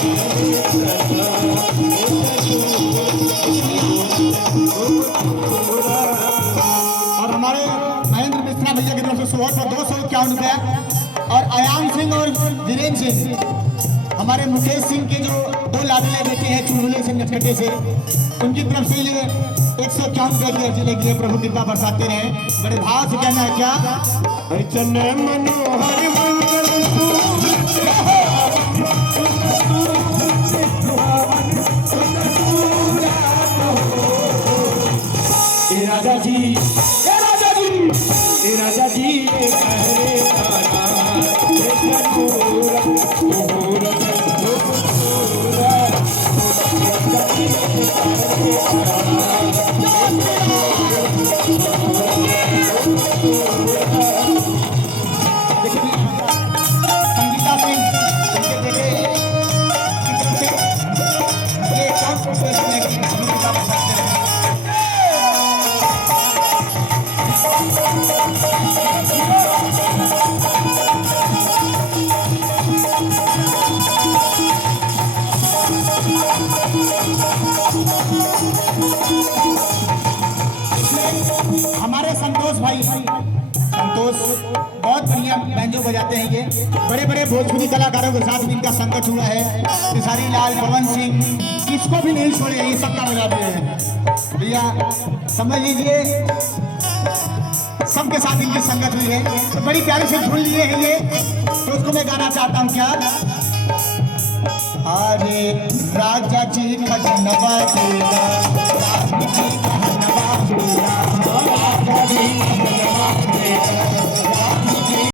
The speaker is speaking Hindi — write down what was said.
और हमारे महेंद्र मिश्रा भैया की तरफ से 251 और अयान सिंह और वीरेंद्र सिंह हमारे मुकेश सिंह के जो 2 लाडले बेटे हैं चुलबुले से नटखटे से, उनकी तरफ से ये 151 की अर्जी लेके प्रभु कृपा बरसाते रहे। बड़े भाव से कहना है क्या, चले मनोहर मंगल राजा जी, राजा जी, राजा जी संगीता सिंह हमारे संतोष भाई, संतोष बहुत बढ़िया बैंजो बजाते हैं। ये बड़े बड़े भोजपुरी कलाकारों के साथ इनका संकट हुआ है। खेसारी लाल, पवन सिंह, किसको भी नहीं छोड़े, ये सबका बजाते हैं भैया, समझ लीजिए सबके साथ इनकी संगत हुई है। तो बड़ी प्यारी से धुन लिए हैं ये, तो उसको मैं गाना चाहता हूँ क्या, अरे राजा जी खजनवा देगा